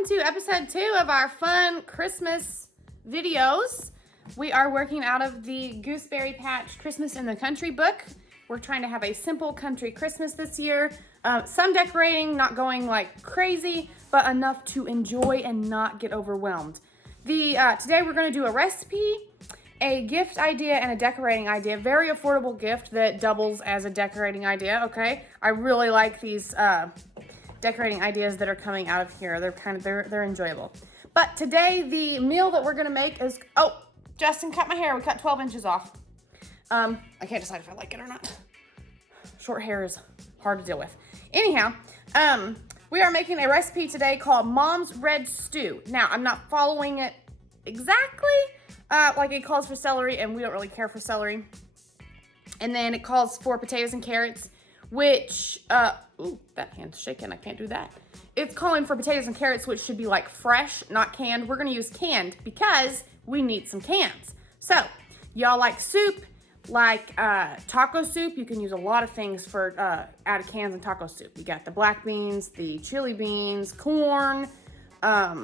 welcome to episode 2 of our fun Christmas videos. We are working out of the Gooseberry Patch Christmas in the Country book. We're trying to have a simple country Christmas this year. Some decorating, not going like crazy, but enough to enjoy and not get overwhelmed. Today we're going to do a recipe, a gift idea, and a decorating idea. Very affordable gift that doubles as a decorating idea, okay? I really like these decorating ideas that are coming out of here. They're enjoyable. But today the meal that we're gonna make is, oh, Justin cut my hair. We cut 12 inches off. I can't decide if I like it or not. Short hair is hard to deal with. Anyhow, we are making a recipe today called Mom's Red Stew. Now, I'm not following it exactly, like it calls for celery, and we don't really care for celery. And then it calls for potatoes and carrots, which, ooh, that hand's shaking, I can't do that. It's calling for potatoes and carrots, which should be like fresh, not canned. We're gonna use canned because we need some cans. So, y'all like soup, like taco soup. You can use a lot of things for out of cans and taco soup. You got the black beans, the chili beans, corn, a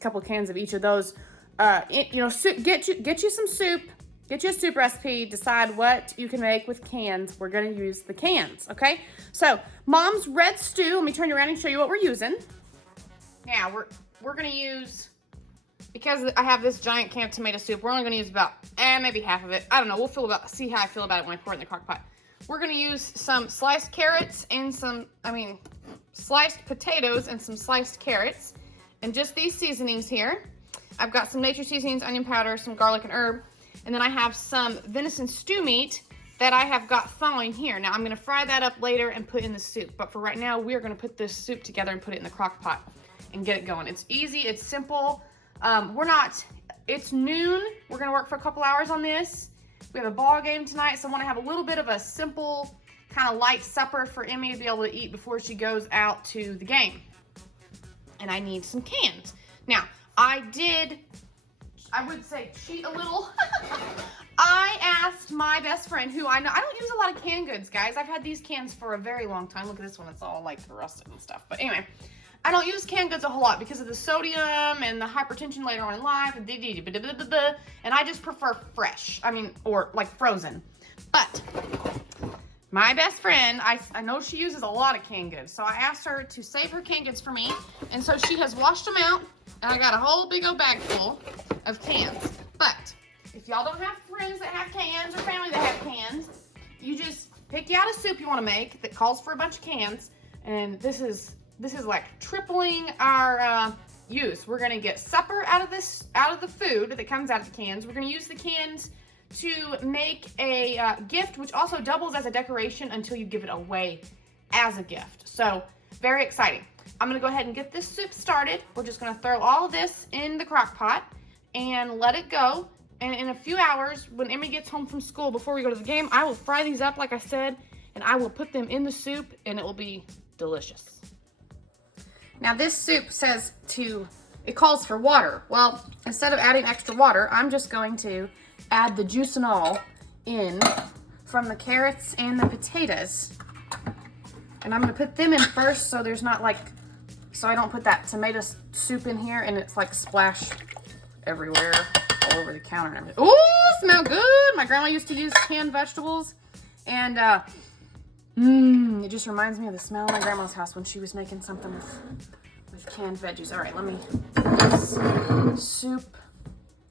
couple of cans of each of those. Soup, get you some soup. Get you a soup recipe, decide what you can make with cans. We're gonna use the cans, okay? So, Mom's Red Stew, let me turn you around and show you what we're using. Now, we're gonna use, because I have this giant can of tomato soup, we're only gonna use about, maybe half of it. I don't know, see how I feel about it when I pour it in the crock pot. We're gonna use some sliced carrots and sliced potatoes and some sliced carrots, and just these seasonings here. I've got some nature seasonings, onion powder, some garlic and herb. And then I have some venison stew meat that I have got thawing here. Now I'm gonna fry that up later and put in the soup. But for right now, we are gonna put this soup together and put it in the crock pot and get it going. It's easy, it's simple. It's noon. We're gonna work for a couple hours on this. We have a ball game tonight, so I wanna have a little bit of a simple, kind of light supper for Emmy to be able to eat before she goes out to the game. And I need some cans. Now, I would say cheat a little. I asked my best friend, who I know, I don't use a lot of canned goods, guys. I've had these cans for a very long time. Look at this one, it's all like rusted and stuff. But anyway, I don't use canned goods a whole lot because of the sodium and the hypertension later on in life, and I just prefer fresh, or like frozen. But my best friend, I know she uses a lot of canned goods, so I asked her to save her canned goods for me, and so she has washed them out, and I got a whole big old bag full of cans. But if y'all don't have friends that have cans or family that have cans, you just pick you out a soup you want to make that calls for a bunch of cans, and this is like tripling our use. We're gonna get supper out of the food that comes out of the cans. We're gonna use the cans to make a gift, which also doubles as a decoration until you give it away as a gift. So very exciting. I'm gonna go ahead and get this soup started. We're just gonna throw all of this in the crock pot and let it go. And in a few hours, when Emmy gets home from school before we go to the game, I will fry these up like I said, and I will put them in the soup, and it will be delicious. Now this soup it calls for water. Well, instead of adding extra water, I'm just going to add the juice and all in from the carrots and the potatoes. And I'm gonna put them in first so I don't put that tomato soup in here and it's like splash everywhere, all over the counter and everything. Ooh, smell good! My grandma used to use canned vegetables, and it just reminds me of the smell of my grandma's house when she was making something with canned veggies. All right, let me get this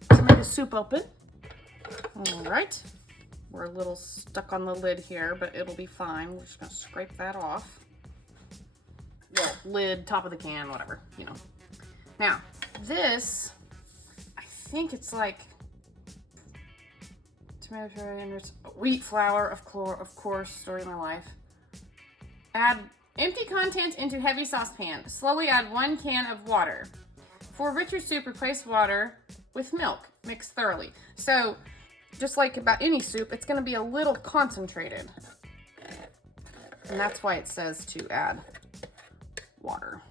tomato soup open. All right, we're a little stuck on the lid here, but it'll be fine. We're just gonna scrape that off. Well, lid, top of the can, whatever, you know. Now, this, I think it's like tomato and there's wheat flour, of course, story of my life. Add empty contents into heavy saucepan. Slowly add 1 can of water. For richer soup, replace water with milk. Mix thoroughly. So, just like about any soup, it's going to be a little concentrated. And that's why it says to add water.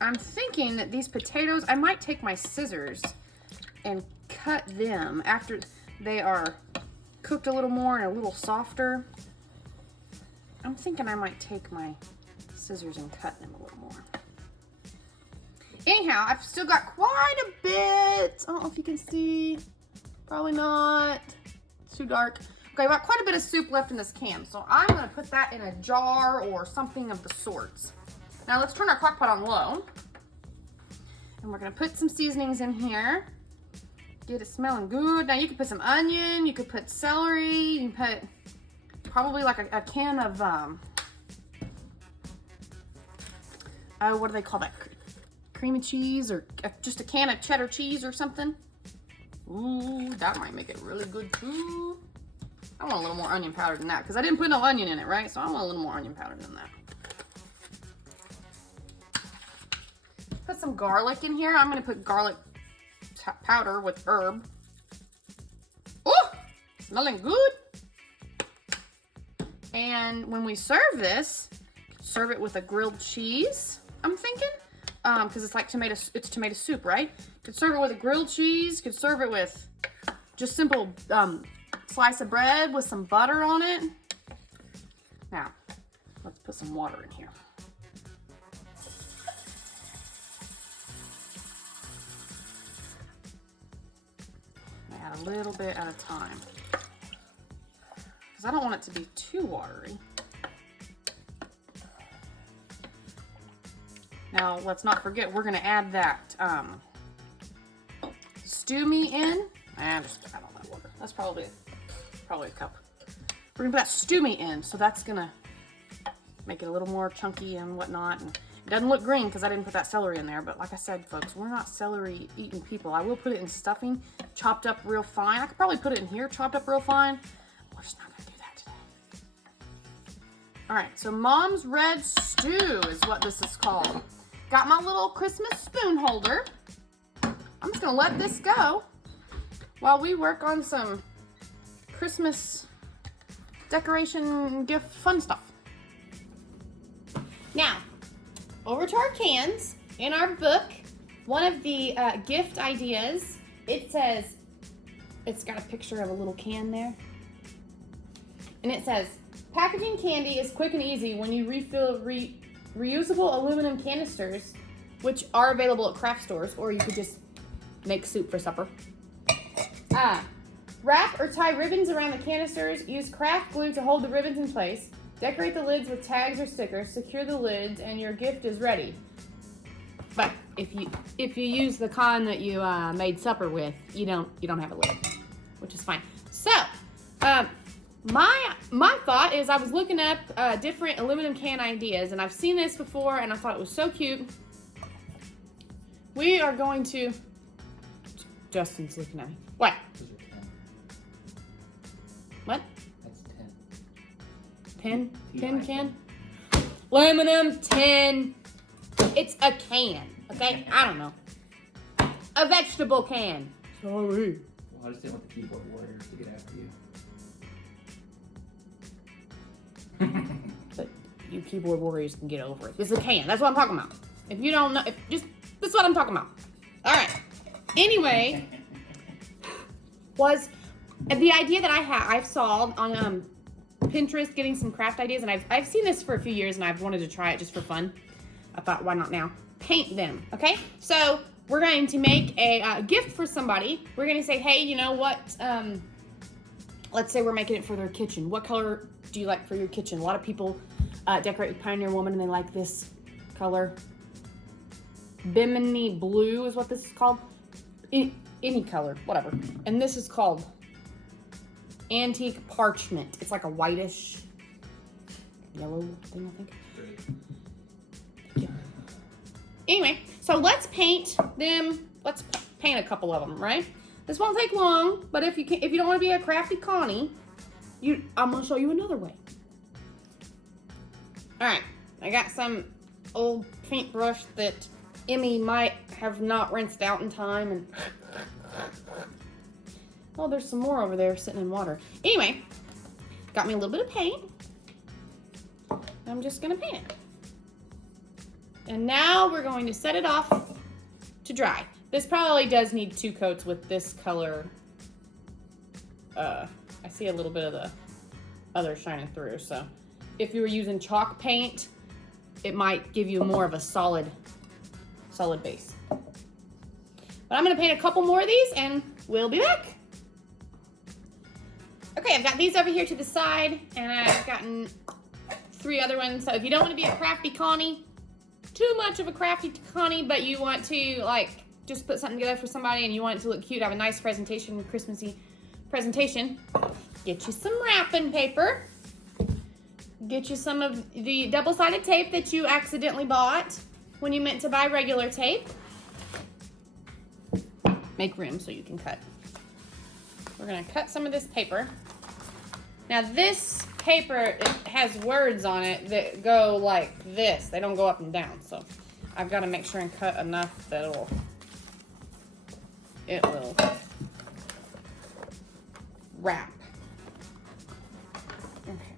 I'm thinking that these potatoes, I might take my scissors and cut them after they are cooked a little more and a little softer. I'm thinking I might take my scissors and cut them a little more. Anyhow, I've still got quite a bit. I don't know if you can see. Probably not. It's too dark. Okay, I've got quite a bit of soup left in this can, so I'm gonna put that in a jar or something of the sorts. Now let's turn our crock pot on low. And we're gonna put some seasonings in here. Get it smelling good. Now you could put some onion, you could put celery, you can put probably like a can of, what do they call that? Creamy cheese, or just a can of cheddar cheese or something. Ooh, that might make it really good too. I want a little more onion powder than that because I didn't put no onion in it, right? So I want a little more onion powder than that. Put some garlic in here. I'm gonna put garlic powder with herb. Oh, smelling good. And when we serve this, serve it with a grilled cheese, I'm thinking. Because it's like tomato soup, right? Could serve it with a grilled cheese, could serve it with just simple slice of bread with some butter on it. Now, let's put some water in here. Add a little bit at a time. Because I don't want it to be too watery. Now, let's not forget, we're gonna add that stew meat in. Just add all that water. That's probably a cup. We're gonna put that stew meat in, so that's gonna make it a little more chunky and whatnot. And it doesn't look green because I didn't put that celery in there, but like I said, folks, we're not celery eating people. I will put it in stuffing, chopped up real fine. I could probably put it in here, chopped up real fine. We're just not gonna do that today. All right, so Mom's Red Stew is what this is called. Got my little Christmas spoon holder. I'm just gonna let this go while we work on some Christmas decoration gift fun stuff. Now, over to our cans. In our book, one of the gift ideas, it says, it's got a picture of a little can there. And it says, packaging candy is quick and easy when you refill reusable aluminum canisters, which are available at craft stores, or you could just make soup for supper. Wrap or tie ribbons around the canisters. Use craft glue to hold the ribbons in place. Decorate the lids with tags or stickers. Secure the lids, and your gift is ready. But if you use the con that you made supper with, you don't have a lid, which is fine. So, my thought is I was looking up different aluminum can ideas, and I've seen this before, and I thought it was so cute. We are going to. Justin's looking at me. What? Those are 10. What? That's 10? 10. 10 can? Aluminum tin. It's a can, okay? I don't know. A vegetable can. Sorry. Well, I just didn't want the keyboard warriors to get after you. But you keyboard warriors can get over it. It's a can. That's what I'm talking about. If you don't know, that's what I'm talking about. All right. Anyway, was the idea that I saw on Pinterest, getting some craft ideas, and I've seen this for a few years, and I've wanted to try it just for fun. I thought, why not now? Paint them, okay? So we're going to make a gift for somebody. We're going to say, hey, you know what? Let's say we're making it for their kitchen. What color do you like for your kitchen? A lot of people decorate with Pioneer Woman, and they like this color. Bimini blue is what this is called. Any color, whatever. And this is called Antique Parchment. It's like a whitish yellow thing, I think. Yeah. Anyway, so let's paint them. Let's paint a couple of them, right? This won't take long, but if you don't want to be a crafty Connie, I'm gonna show you another way. All right, I got some old paintbrush that Emmy might have not rinsed out in time, and oh, there's some more over there sitting in water. Anyway, got me a little bit of paint. I'm just gonna paint it. And now we're going to set it off to dry. This probably does need 2 coats with this color. I see a little bit of the other shining through, so if you were using chalk paint, it might give you more of a solid base. But I'm gonna paint a couple more of these and we'll be back. Okay, I've got these over here to the side and I've gotten 3 other ones. So if you don't want to be a crafty Connie, too much of a crafty Connie, but you want to like just put something together for somebody and you want it to look cute, have a nice presentation, Christmassy presentation, get you some wrapping paper. Get you some of the double-sided tape that you accidentally bought when you meant to buy regular tape. Make room so you can cut. We're gonna cut some of this paper. Now this paper, it has words on it that go like this. They don't go up and down. So I've got to make sure and cut enough that it will wrap. Okay.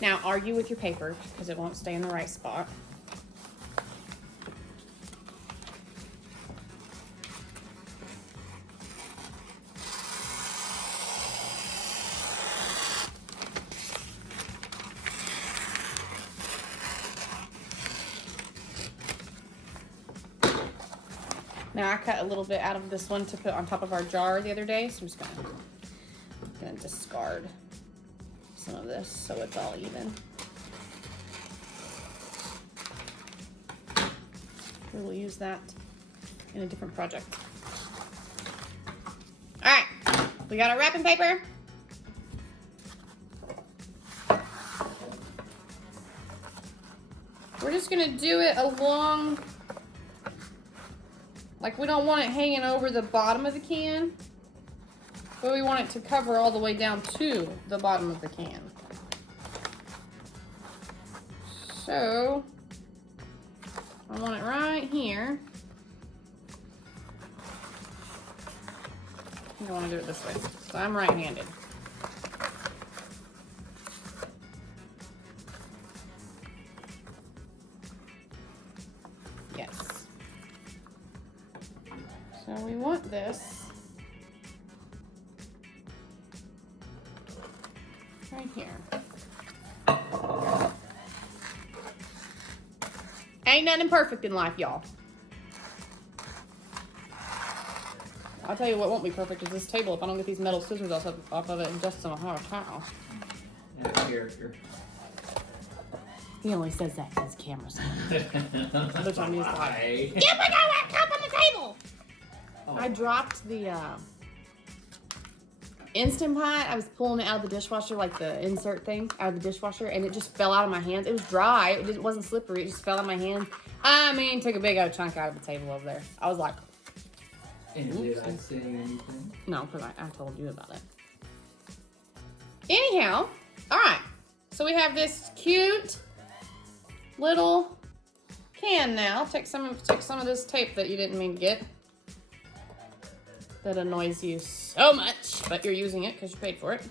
Now argue with your paper because it won't stay in the right spot. Now I cut a little bit out of this one to put on top of our jar the other day, so I'm just gonna discard some of this so it's all even. We will use that in a different project. All right, we got our wrapping paper. We're just gonna do it along. Like, we don't want it hanging over the bottom of the can, but we want it to cover all the way down to the bottom of the can. So, I want it right here. I want to do it this way. So I'm right-handed. Yes. So we want this right here. Ain't nothing perfect in life, y'all. I'll tell you what won't be perfect is this table if I don't get these metal scissors off of it in just a hard time. Yeah, character. He only says that because camera's on. Other time he's like, Why? get my cup on the table! Oh. I dropped the Instant Pot. I was pulling it out of the dishwasher, like the insert thing out of the dishwasher, and it just fell out of my hands. It was dry. It wasn't slippery. It just fell out of my hands. I mean, took a big old chunk out of the table over there. I was like, And did I say anything? no, because I told you about it. Anyhow, all right. So we have this cute little can now. Take some of this tape that you didn't mean to get. That annoys you so much, but you're using it because you paid for it.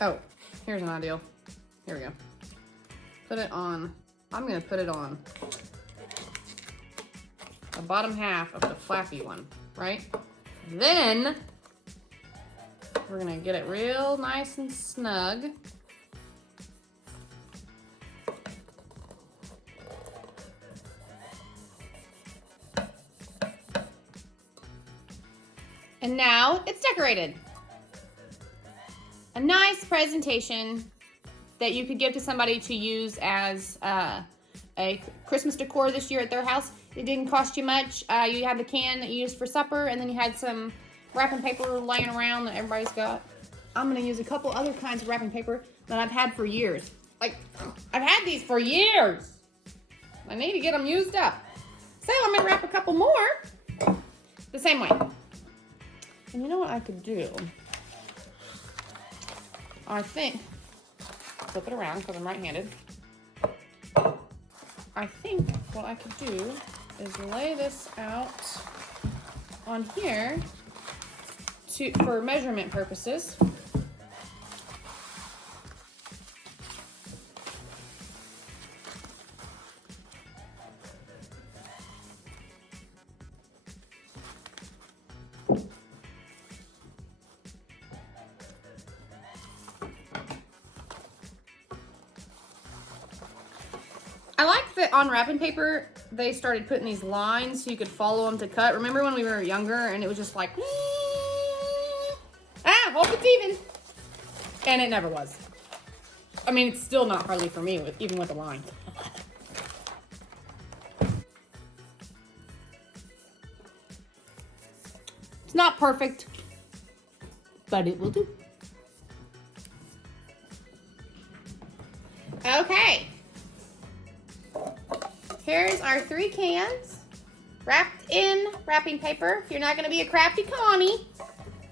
Oh, here's an ideal. Here we go. Put it on, I'm gonna put it on the bottom half of the flappy one, right? Then, we're gonna get it real nice and snug. And now it's decorated. A nice presentation that you could give to somebody to use as a Christmas decor this year at their house. It didn't cost you much. You had the can that you used for supper, and then you had some wrapping paper laying around that everybody's got. I'm gonna use a couple other kinds of wrapping paper that I've had for years. Like, I've had these for years. I need to get them used up. So I'm gonna wrap a couple more the same way. And you know what I could do? I think, flip it around because I'm right-handed. I think what I could do is lay this out on here for measurement purposes. on wrapping paper, they started putting these lines so you could follow them to cut. Remember when we were younger and it was just like, hope it's even. And it never was. I mean, it's still not hardly for me, even with the line. It's not perfect, but it will do. Okay. Here's our 3 cans wrapped in wrapping paper. If you're not going to be a crafty Connie,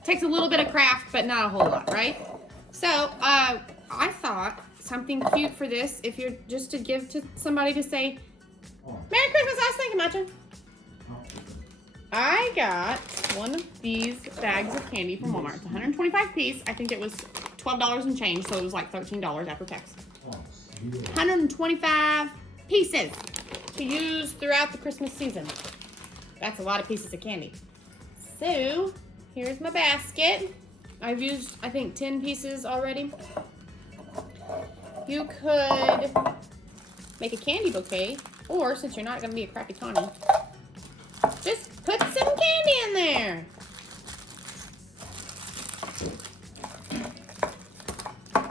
takes a little bit of craft, but not a whole lot, right? So, I thought something cute for this, if you're just to give to somebody to say, Merry Christmas, I was thinking about you. I got one of these bags of candy from Walmart. It's 125 piece. I think it was $12 and change, so it was like $13 after tax. 125 pieces to use throughout the Christmas season. That's a lot of pieces of candy. So, here's my basket. I've used, I think, 10 pieces already. You could make a candy bouquet, or since you're not going to be a crappy Connie, just put some candy in there.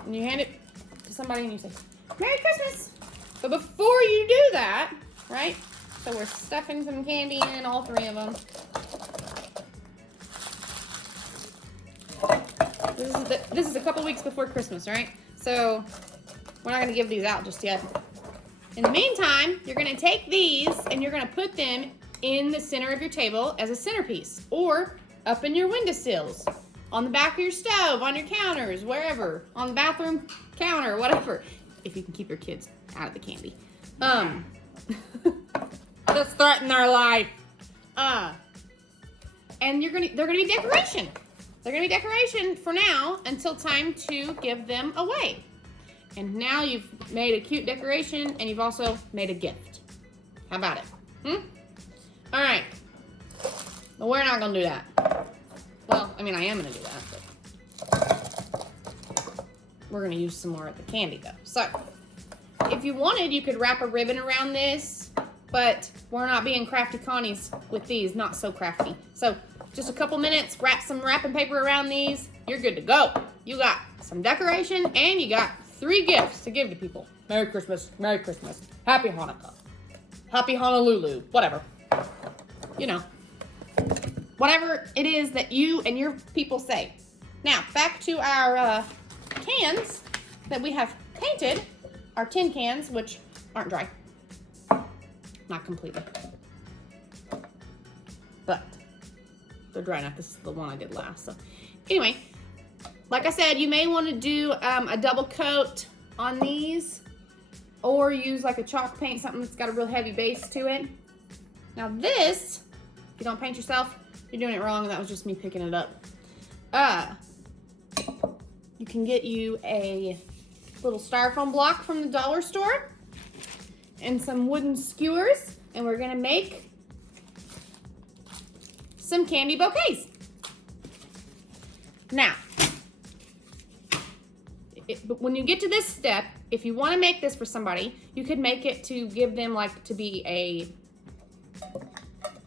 And you hand it to somebody and you say, Merry Christmas! But before you do that, right? So we're stuffing some candy in, all 3 of them. This is a couple weeks before Christmas, right? So we're not going to give these out just yet. In the meantime, you're going to take these and you're going to put them in the center of your table as a centerpiece, or up in your windowsills, on the back of your stove, on your counters, wherever, on the bathroom counter, whatever, if you can keep your kids out of the candy. Let's threaten their life. And they're gonna be decoration. They're gonna be decoration for now until time to give them away. And now you've made a cute decoration and you've also made a gift. How about it? All right. But we're not gonna do that. Well, I mean, I am gonna do that, but we're gonna use some more of the candy though. So, if you wanted, you could wrap a ribbon around this, but we're not being crafty Connies with these, not so crafty. So, just a couple minutes, wrap some wrapping paper around these, you're good to go. You got some decoration and you got 3 gifts to give to people. Merry Christmas, Happy Hanukkah, Happy Honolulu, whatever. You know, whatever it is that you and your people say. Now, back to our cans that we have painted, our tin cans, which aren't dry. Not completely. But they're dry enough. This is the one I did last. So anyway, like I said, you may want to do a double coat on these, or use like a chalk paint, something that's got a real heavy base to it. Now this, if you don't paint yourself, you're doing it wrong. That was just me picking it up. You can get you a little styrofoam block from the dollar store and some wooden skewers, and we're gonna make some candy bouquets. Now, but when you get to this step, if you want to make this for somebody, you could make it to give them like to be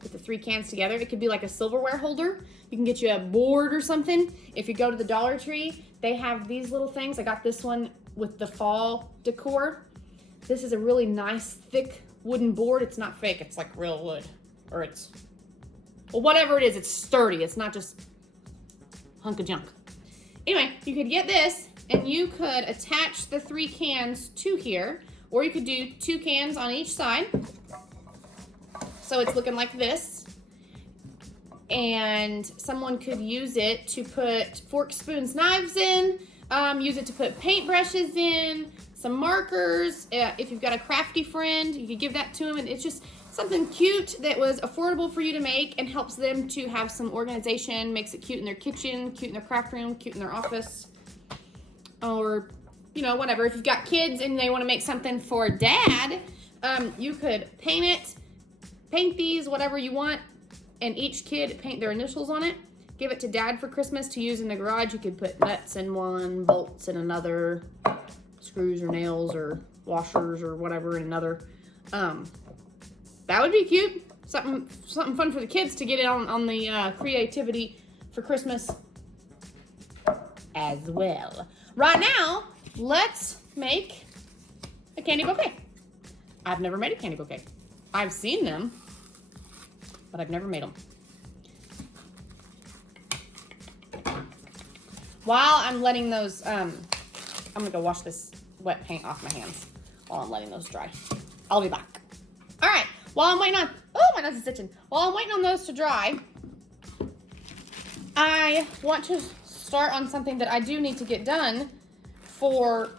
with the 3 cans together. It could be like a silverware holder. You can get you a board or something. If you go to the Dollar Tree, they have these little things. I got this one with the fall decor. This is a really nice thick wooden board. It's not fake, it's like real wood. Or it's, well, whatever it is, it's sturdy. It's not just hunk of junk. Anyway, you could get this and you could attach the 3 cans to here, or you could do 2 cans on each side. So it's looking like this. And someone could use it to put forks, spoons, knives in, use it to put paintbrushes in, some markers. If you've got a crafty friend, you could give that to them, and it's just something cute that was affordable for you to make and helps them to have some organization, makes it cute in their kitchen, cute in their craft room, cute in their office, or, you know, whatever. If you've got kids and they want to make something for dad, you could paint these, whatever you want, and each kid paint their initials on it. Give it to dad for Christmas to use in the garage. You could put nuts in one, bolts in another, screws or nails or washers or whatever in another. That would be cute. Something fun for the kids to get in on the creativity for Christmas as well. Right now, let's make a candy bouquet. I've never made a candy bouquet. I've seen them, but I've never made them. While I'm letting those, I'm gonna go wash this wet paint off my hands while I'm letting those dry. I'll be back. All right, while I'm waiting on, oh, my nose is itching. While I'm waiting on those to dry, I want to start on something that I do need to get done for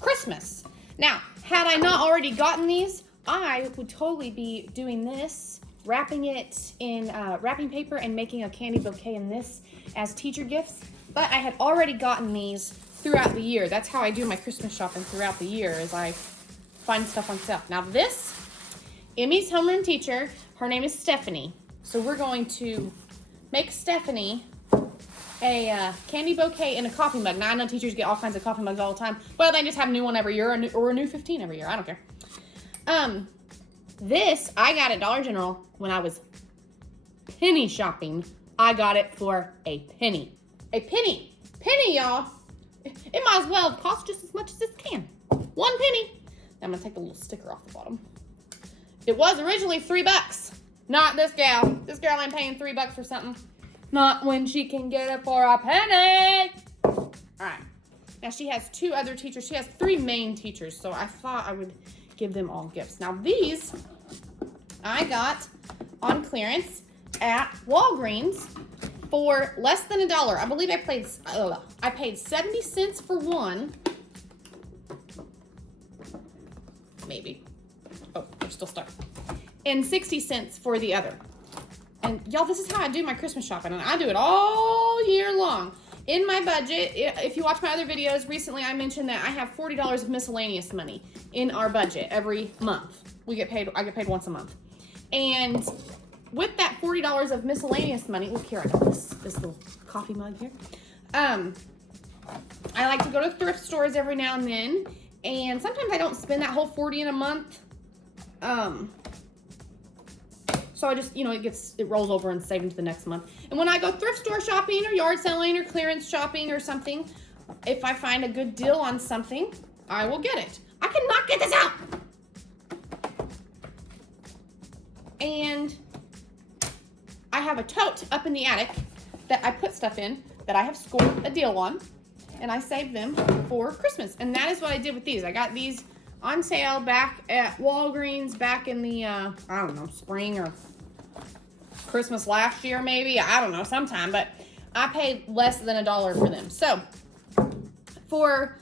Christmas. Now, had I not already gotten these, I would totally be doing this, wrapping it in wrapping paper and making a candy bouquet in this as teacher gifts. But I had already gotten these throughout the year. That's how I do my Christmas shopping throughout the year, is I find stuff on sale. Now this, Emmy's homeroom teacher, her name is Stephanie. So we're going to make Stephanie a candy bouquet in a coffee mug. Now I know teachers get all kinds of coffee mugs all the time. Well, they just have a new one every year or a new 15 every year. I don't care. This I got at Dollar General when I was penny shopping. I got it for a penny. A penny. Penny, y'all. It might as well cost just as much as this can. 1 penny. I'm gonna take the little sticker off the bottom. It was originally $3. Not this gal. This girl ain't paying $3 for something. Not when she can get it for a penny. All right. Now she has 2 other teachers. She has 3 main teachers, so I thought I would give them all gifts. Now these I got on clearance at Walgreens for less than $1. I believe I paid 70 cents for one. Maybe. Oh, they're still stuck. And 60 cents for the other. And y'all, this is how I do my Christmas shopping, and I do it all year long. In my budget, if you watch my other videos, recently I mentioned that I have $40 of miscellaneous money in our budget every month. I get paid once a month. And with that $40 of miscellaneous money, look here, I got this little coffee mug here. I like to go to thrift stores every now and then, and sometimes I don't spend that whole $40 in a month. So I just, it rolls over and save into the next month. And when I go thrift store shopping or yard selling or clearance shopping or something, if I find a good deal on something, I will get it. I cannot get this out. And I have a tote up in the attic that I put stuff in that I have scored a deal on, and I saved them for Christmas. And that is what I did with these. I got these on sale back at Walgreens back in the, I don't know, spring or Christmas last year maybe. I don't know, sometime. But I paid less than $1 for them. So for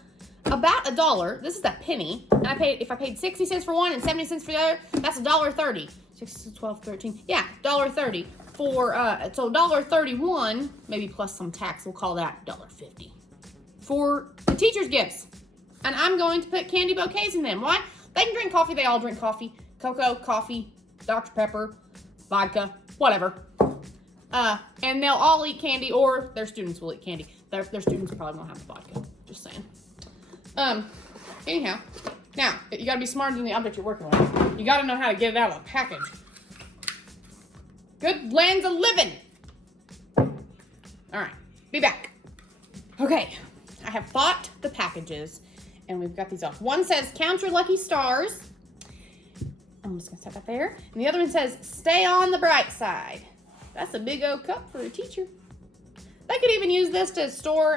about $1, this is a penny. And if I paid 60 cents for one and 70 cents for the other, that's $1.30. 6, 12, 13. Yeah, $1.30 for, so $1.31, maybe plus some tax. We'll call that $1.50 for the teacher's gifts. And I'm going to put candy bouquets in them. Why? They can drink coffee. They all drink coffee. Cocoa, coffee, Dr. Pepper, vodka, whatever. And they'll all eat candy, or their students will eat candy. Their students probably won't have the vodka. Just saying. Anyhow, now, you got to be smarter than the object you're working with. You got to know how to get it out of the package. Good lands of living. All right, be back. Okay, I have thought the packages. And we've got these off. One says, count your lucky stars. I'm just gonna set that there. And the other one says, stay on the bright side. That's a big old cup for a teacher. They could even use this to store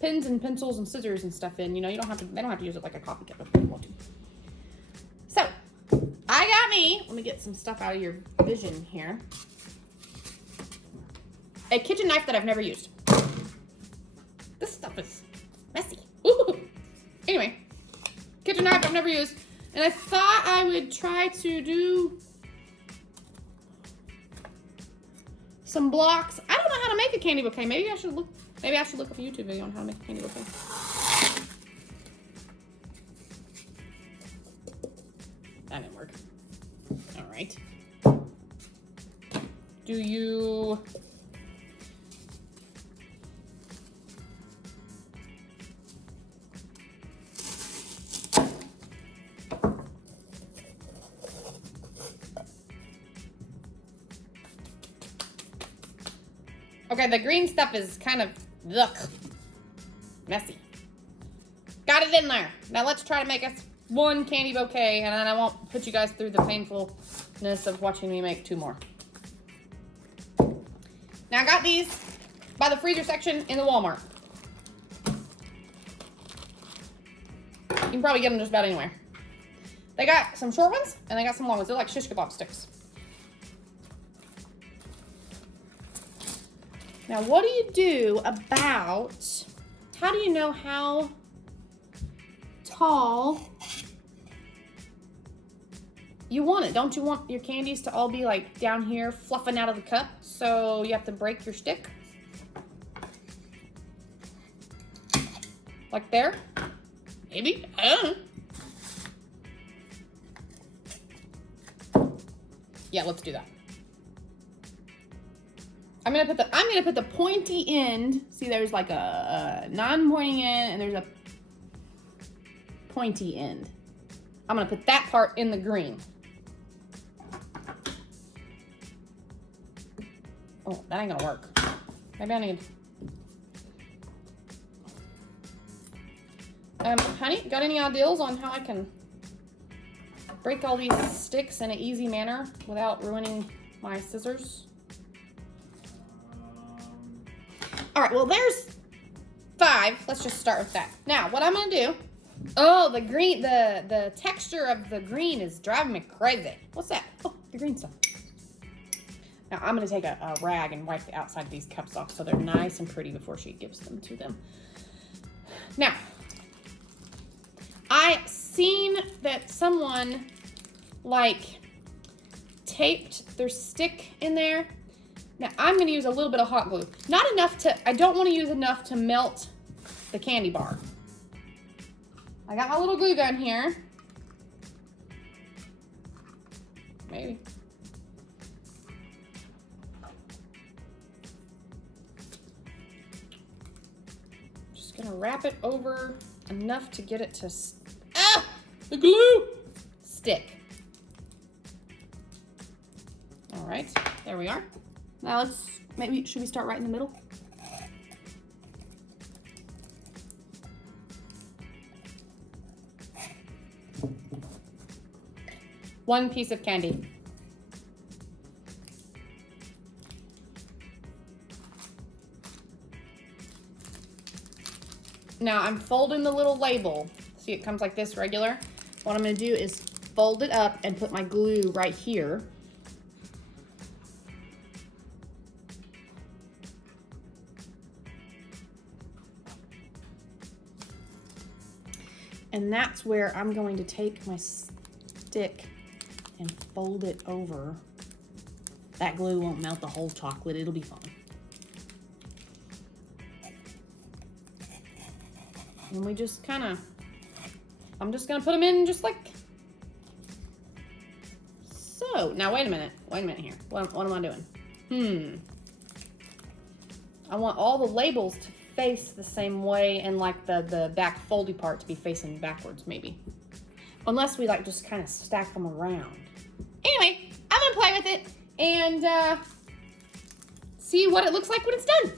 pens and pencils and scissors and stuff in. They don't have to use it like a coffee cup if they want to. So, I got me, let me get some stuff out of your vision here. A kitchen knife that I've never used. This stuff is messy. Ooh. Anyway, kitchen knife I've never used. And I thought I would try to do some blocks. I don't know how to make a candy bouquet. Maybe I should look up a YouTube video on how to make a candy bouquet. That didn't work. All right. Do you... Okay, the green stuff is kind of, ugh, messy. Got it in there. Now let's try to make us one candy bouquet, and then I won't put you guys through the painfulness of watching me make 2 more. Now I got these by the freezer section in the Walmart. You can probably get them just about anywhere. They got some short ones, and they got some long ones. They're like shish kebab sticks. Now, what do you do about, how do you know how tall you want it? Don't you want your candies to all be like down here fluffing out of the cup? So you have to break your stick. Like there? Maybe? I don't know. Yeah, let's do that. I'm gonna put the pointy end. See, there's like a non-pointing end and there's a pointy end. I'm gonna put that part in the green. Oh, that ain't gonna work. Maybe I need. Honey, got any ideas on how I can break all these sticks in an easy manner without ruining my scissors? All right, well, there's 5. Let's just start with that. Now, what I'm gonna do, oh, the green, the texture of the green is driving me crazy. What's that? Oh, the green stuff. Now, I'm gonna take a rag and wipe the outside of these cups off so they're nice and pretty before she gives them to them. Now, I seen that someone like taped their stick in there. Now I'm gonna use a little bit of hot glue. Not enough to, I don't wanna use enough to melt the candy bar. I got my little glue gun here. Maybe. Just gonna wrap it over enough to get it to, the glue! Stick. All right, there we are. Now let's, maybe, should we start right in the middle? One piece of candy. Now I'm folding the little label. See, it comes like this regular. What I'm gonna do is fold it up and put my glue right here. And that's where I'm going to take my stick and fold it over. That glue won't melt the whole chocolate, it'll be fine. And we just kind of, I'm just gonna put them in just like so. Now wait a minute here. What am I doing? I want all the labels to face the same way and like the back foldy part to be facing backwards maybe. Unless we like just kind of stack them around. Anyway, I'm gonna play with it and see what it looks like when it's done.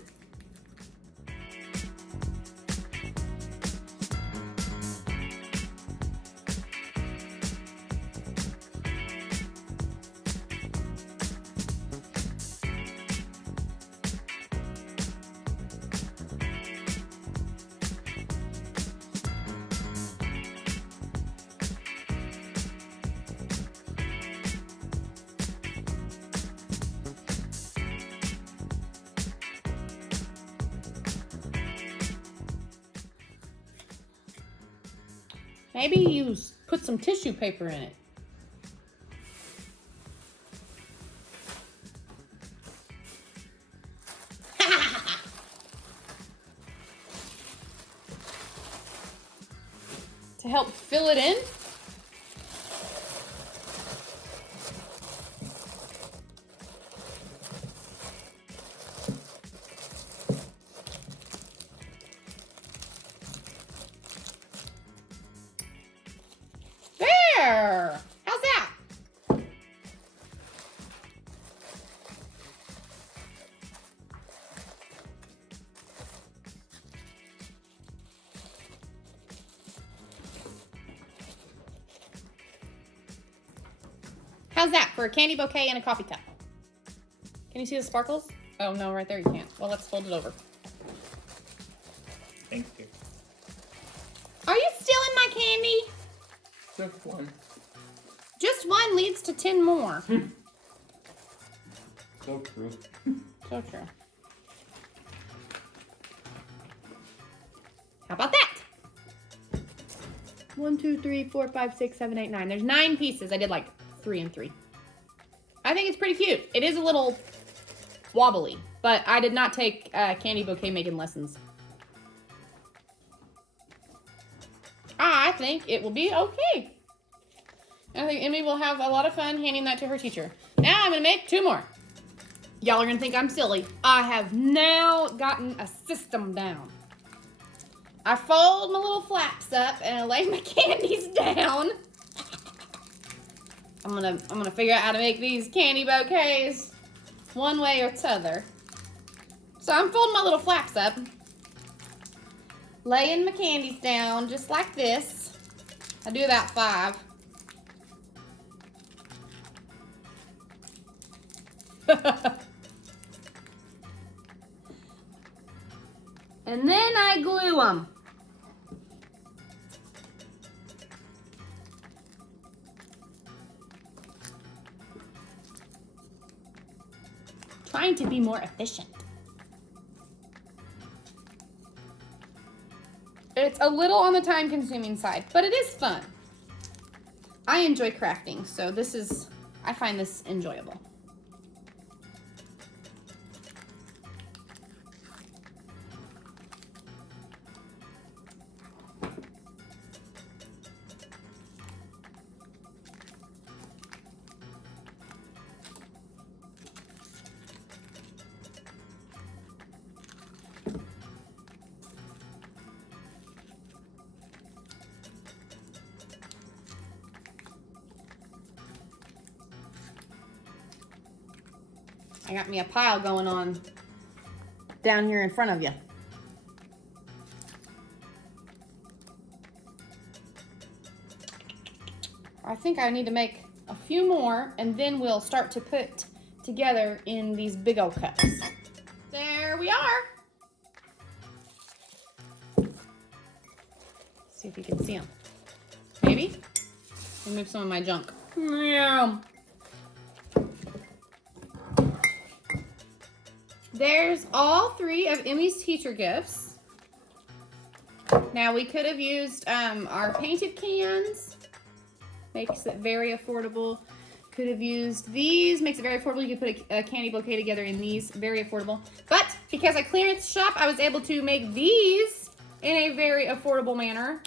Maybe you put some tissue paper in it. To help fill it in. There! How's that? How's that for a candy bouquet and a coffee cup? Can you see the sparkles? Oh, no, right there you can't. Well, let's fold it over. Thank you. Are you stealing my candy? Just one. Just one leads to 10 more. So true. So true. How about that? 1, 2, 3, 4, 5, 6, 7, 8, 9. There's 9 pieces. I did like 3 and 3. I think it's pretty cute. It is a little wobbly, but I did not take candy bouquet making lessons. I think it will be okay. I think Emmy will have a lot of fun handing that to her teacher. Now I'm gonna make 2 more. Y'all are gonna think I'm silly. I have now gotten a system down. I fold my little flaps up and I lay my candies down. I'm gonna figure out how to make these candy bouquets one way or t'other. So I'm folding my little flaps up, laying my candies down just like this. I do about 5. And then I glue them. Trying to be more efficient. It's a little on the time-consuming side, but it is fun. I enjoy crafting, so I find this enjoyable. I got me a pile going on down here in front of you. I think I need to make a few more and then we'll start to put together in these big old cups. There we are. See if you can see them. Maybe? Remove some of my junk. Yeah. There's all 3 of Emmy's teacher gifts. Now we could have used our painted cans. Makes it very affordable. Could have used these. Makes it very affordable. You could put a candy bouquet together in these. Very affordable. But because I clearance shop, I was able to make these in a very affordable manner.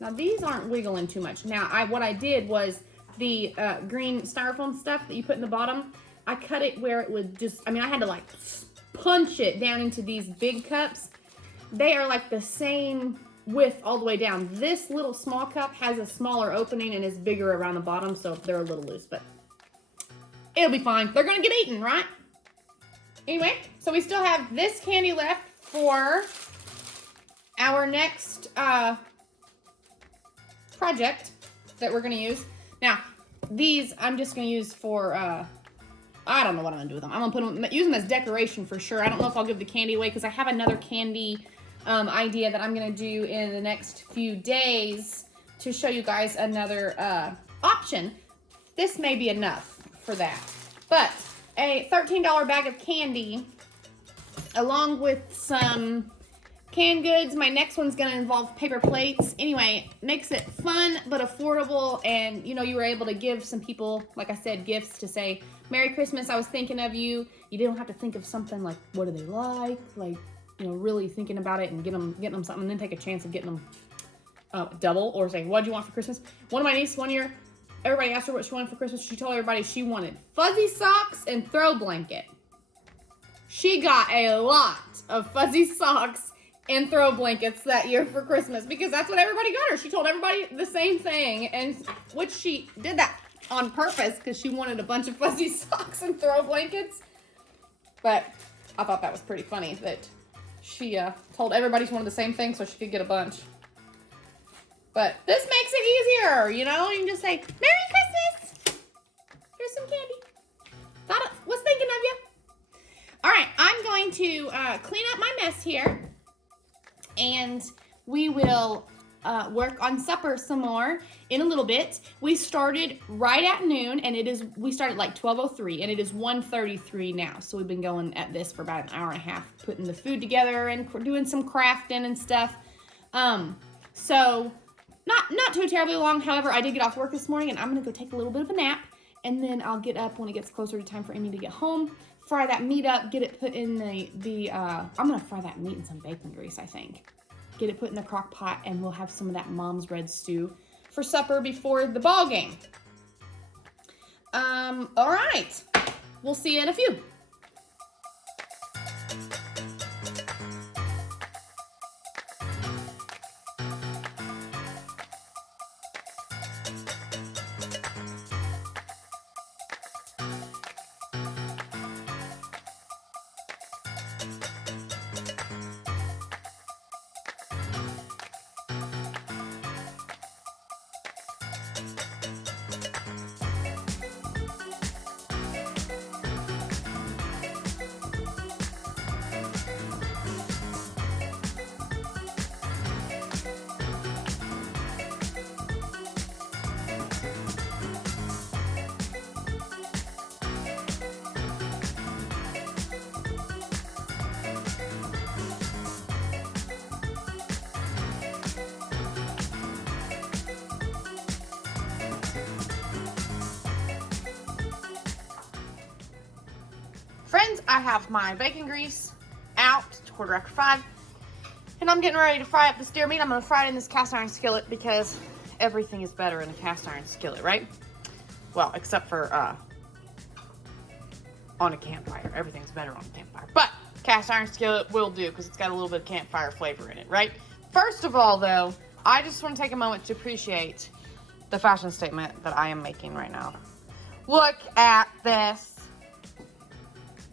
Now these aren't wiggling too much. Now what I did was the green styrofoam stuff that you put in the bottom. I cut it where it would just, I had to like punch it down into these big cups. They are like the same width all the way down. This little small cup has a smaller opening and is bigger around the bottom, so they're a little loose, but it'll be fine. They're gonna get eaten, right? Anyway, so we still have this candy left for our next project that we're gonna use. Now, these I'm just gonna use for I don't know what I'm gonna do with them. I'm gonna use them as decoration for sure. I don't know if I'll give the candy away because I have another candy idea that I'm gonna do in the next few days to show you guys another option. This may be enough for that. But a $13 bag of candy along with some canned goods. My next one's gonna involve paper plates. Anyway, makes it fun but affordable, and you were able to give some people, like I said, gifts to say, Merry Christmas, I was thinking of you. You didn't have to think of something like, what do they like, really thinking about it and getting them something, and then take a chance of getting them double, or say, what do you want for Christmas? One of my nieces one year, everybody asked her what she wanted for Christmas. She told everybody she wanted fuzzy socks and throw blanket. She got a lot of fuzzy socks and throw blankets that year for Christmas because that's what everybody got her. She told everybody the same thing, and which she did that on purpose because she wanted a bunch of fuzzy socks and throw blankets. But I thought that was pretty funny that she told everybody she wanted the same thing so she could get a bunch. But this makes it easier, you can just say, Merry Christmas! Here's some candy. Was thinking of you. All right, I'm going to clean up my mess here, and we will work on supper some more in a little bit. We started right at noon, and we started like 12:03, and it is 1:33 now. So we've been going at this for about an hour and a half, putting the food together and doing some crafting and stuff. So not too terribly long. However, I did get off work this morning, and I'm gonna go take a little bit of a nap, and then I'll get up when it gets closer to time for Amy to get home. Fry that meat up, get it put in I'm gonna fry that meat in some bacon grease, I think. Get it put in the crock pot, and we'll have some of that mom's red stew for supper before the ball game. All right, we'll see you in a few. Friends, I have my bacon grease out. It's 5:15, and I'm getting ready to fry up this deer meat. I'm gonna fry it in this cast iron skillet because everything is better in a cast iron skillet, right? Well, except for on a campfire. Everything's better on a campfire, but cast iron skillet will do because it's got a little bit of campfire flavor in it, right? First of all, though, I just want to take a moment to appreciate the fashion statement that I am making right now. Look at this.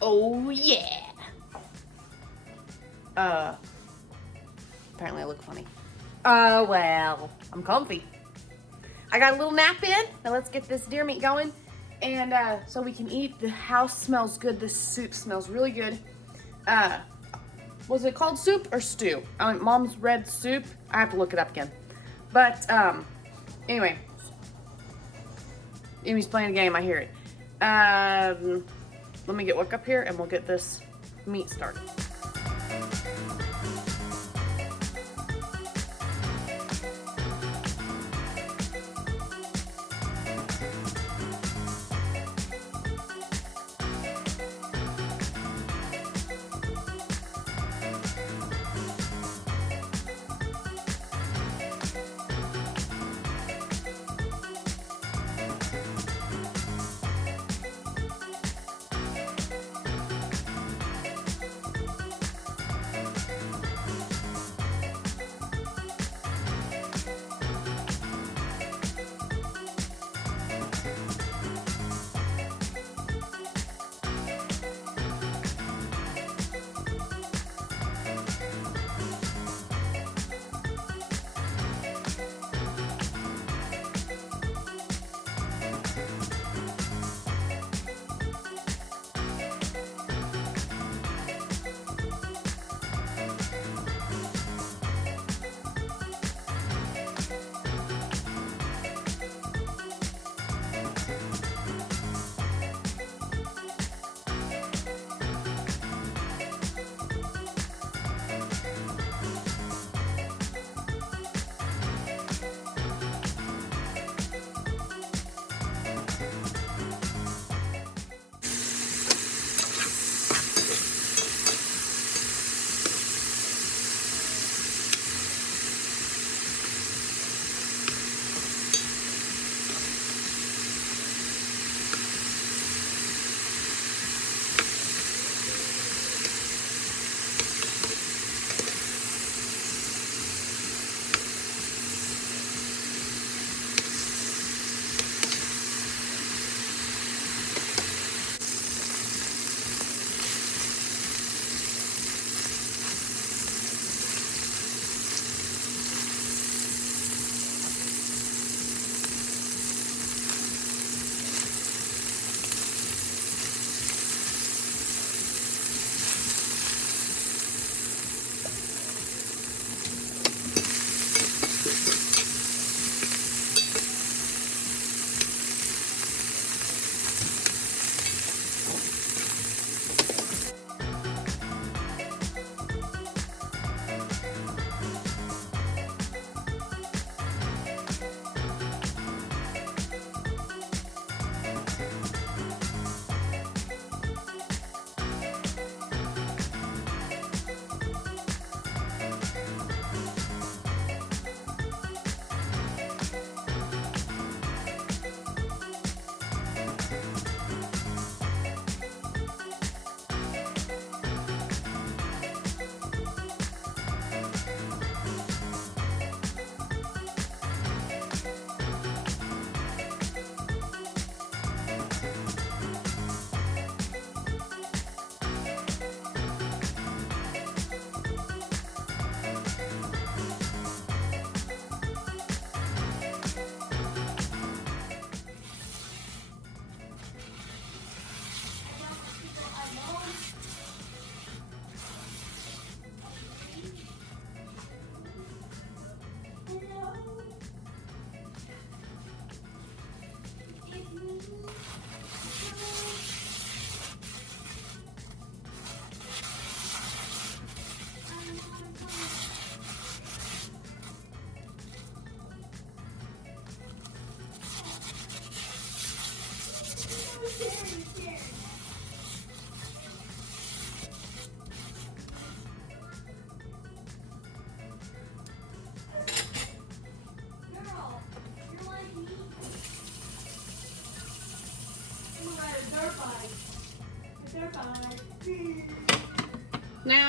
Oh, yeah. Apparently I look funny. Well, I'm comfy. I got a little nap in. Now let's get this deer meat going. And so we can eat. The house smells good. This soup smells really good. Was it called soup or stew? Mom's red soup. I have to look it up again. But anyway. Amy's playing a game. I hear it. Let me get work up here and we'll get this meat started.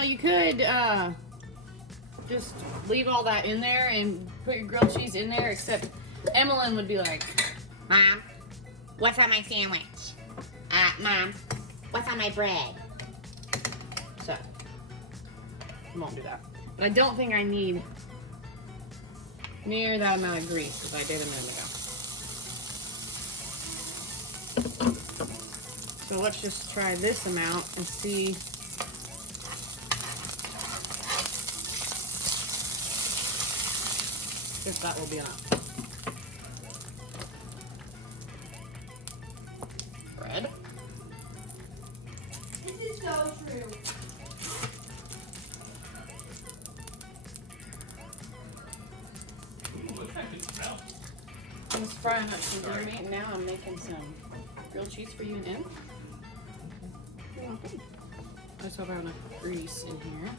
Now you could just leave all that in there and put your grilled cheese in there, except Emmeline would be like, Mom, what's on my sandwich? Mom, what's on my bread? so I won't do that. But I don't think I need near that amount of grease as I did a minute ago. So let's just try this amount and see. If that will be enough. Bread. This is so true. I was frying up some deer meat, and now I'm making some grilled cheese for you and Em. You're welcome. I just hope I have enough grease in here.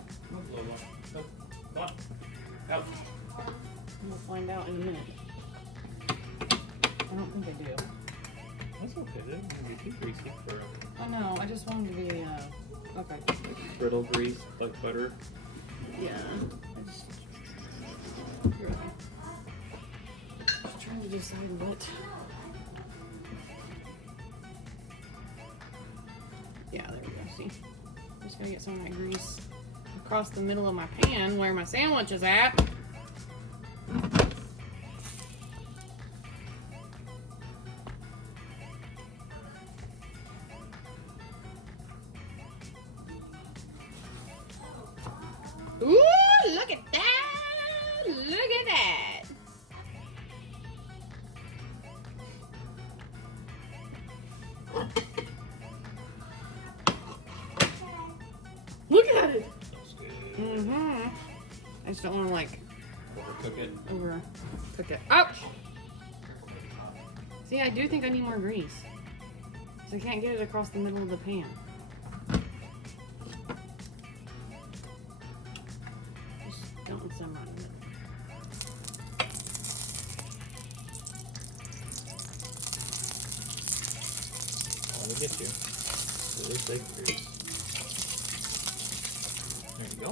We'll find out in a minute. I don't think I do. That's okay. It doesn't be too greasy for Oh no, I just want them to be, okay. like brittle grease, like butter. Yeah. You're okay. Just trying to decide what. Yeah, there we go. See? I'm just gonna get some of that grease across the middle of my pan where my sandwich is at. Ooh, look at that! Look at that! Look at it! Looks good. Mm-hmm. I just don't want to like Overcook it. overcook it. Ouch! See, I do think I need more grease. So I can't get it across the middle of the pan. Just don't simmer on it. Oh, look at you. Really big grease. There you go.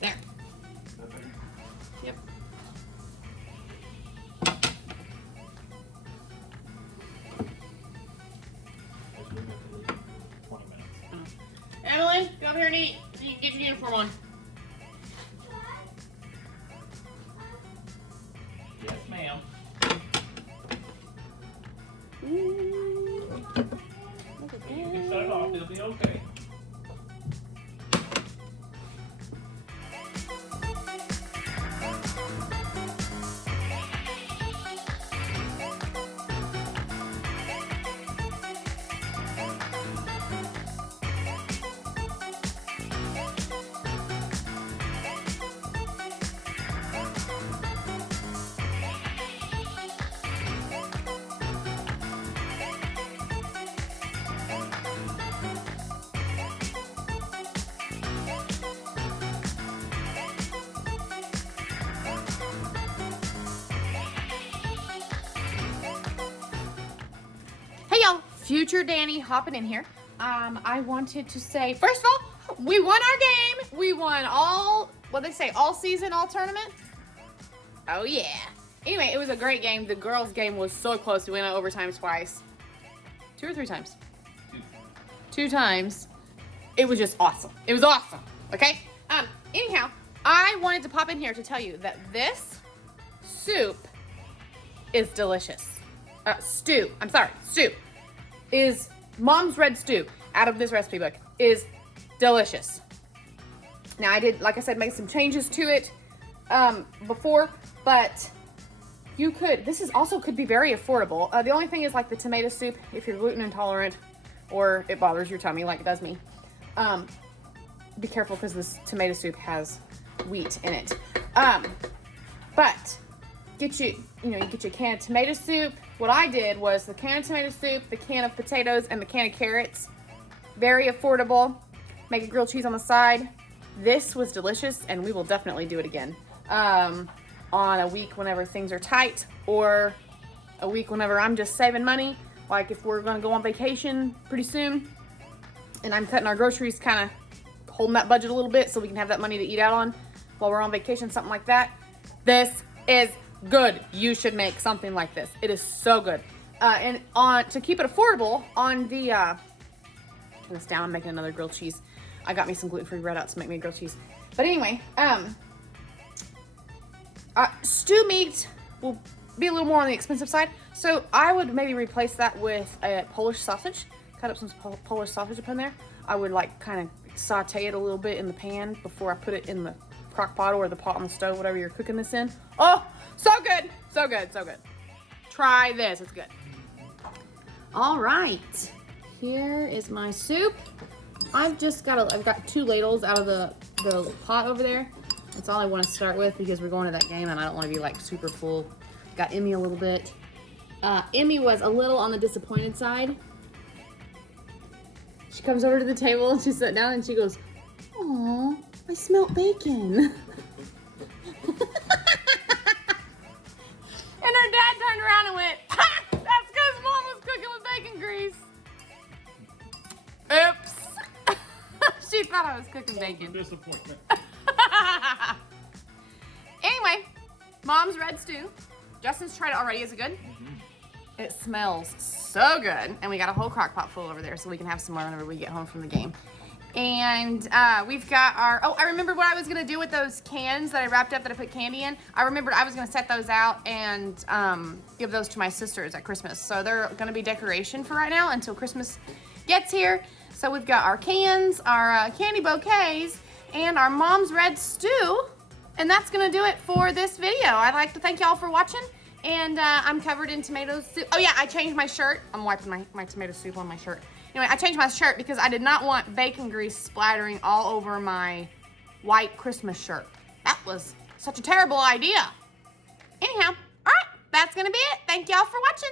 There. Yep. Because we're going to leave 20 minutes. Emily, go over here and eat. You can get your uniform on. Yes, ma'am. Look at You can that. shut it off. It'll be okay. Hey y'all, future Danny hopping in here. I wanted to say, first of all, we won our game. We won all season, all tournament. Oh yeah. Anyway, it was a great game. The girls' game was so close. We went out overtime twice. 2 or 3 times? 2 times. It was just awesome. It was awesome. Okay? Anyhow, I wanted to pop in here to tell you that this soup is delicious. Stew is Mom's Red Stew out of this recipe book is delicious. Now I did, like I said, make some changes to it before, but you could, this is also could be very affordable. The only thing is like the tomato soup, if you're gluten intolerant or it bothers your tummy like it does me, be careful because this tomato soup has wheat in it. But get you get your can of tomato soup. What I did was the can of tomato soup, the can of potatoes, and the can of carrots. Very affordable. Make a grilled cheese on the side. This was delicious, and we will definitely do it again. On a week whenever things are tight, or a week whenever I'm just saving money. Like if we're gonna go on vacation pretty soon, and I'm cutting our groceries kind of holding that budget a little bit so we can have that money to eat out on while we're on vacation, something like that. This is good. You should make something like this. It is so good. And to keep it affordable, on the turn this down, I'm making another grilled cheese. I got me some gluten-free bread out to make me a grilled cheese. But anyway, stew meat will be a little more on the expensive side. So I would maybe replace that with a Polish sausage. Cut up some Polish sausage up in there. I would like kind of saute it a little bit in the pan before I put it in the crock pot or the pot on the stove, whatever you're cooking this in. Oh, so good, so good, so good. Try this, it's good. All right, here is my soup. I've got 2 ladles out of the pot over there. That's all I want to start with because we're going to that game and I don't want to be like super full. Got Emmy a little bit. Emmy was a little on the disappointed side. She comes over to the table and she sat down and she goes, "Aw, I smelled bacon." And her dad turned around and went, "Ha! That's because Mom was cooking with bacon grease." Oops. She thought I was cooking bacon. Disappointment. Anyway, Mom's red stew. Justin's tried it already. Is it good? Mm-hmm. It smells so good. And we got a whole crock pot full over there so we can have some more whenever we get home from the game. And we've got our, I remember what I was going to do with those cans that I wrapped up that I put candy in. I remembered I was going to set those out and give those to my sisters at Christmas. So they're going to be decoration for right now until Christmas gets here. So we've got our cans, our candy bouquets, and our Mom's red stew. And that's going to do it for this video. I'd like to thank y'all for watching. And I'm covered in tomato soup. Oh yeah, I changed my shirt. I'm wiping my tomato soup on my shirt. Anyway, I changed my shirt because I did not want bacon grease splattering all over my white Christmas shirt. That was such a terrible idea. Anyhow, all right, that's going to be it. Thank y'all for watching.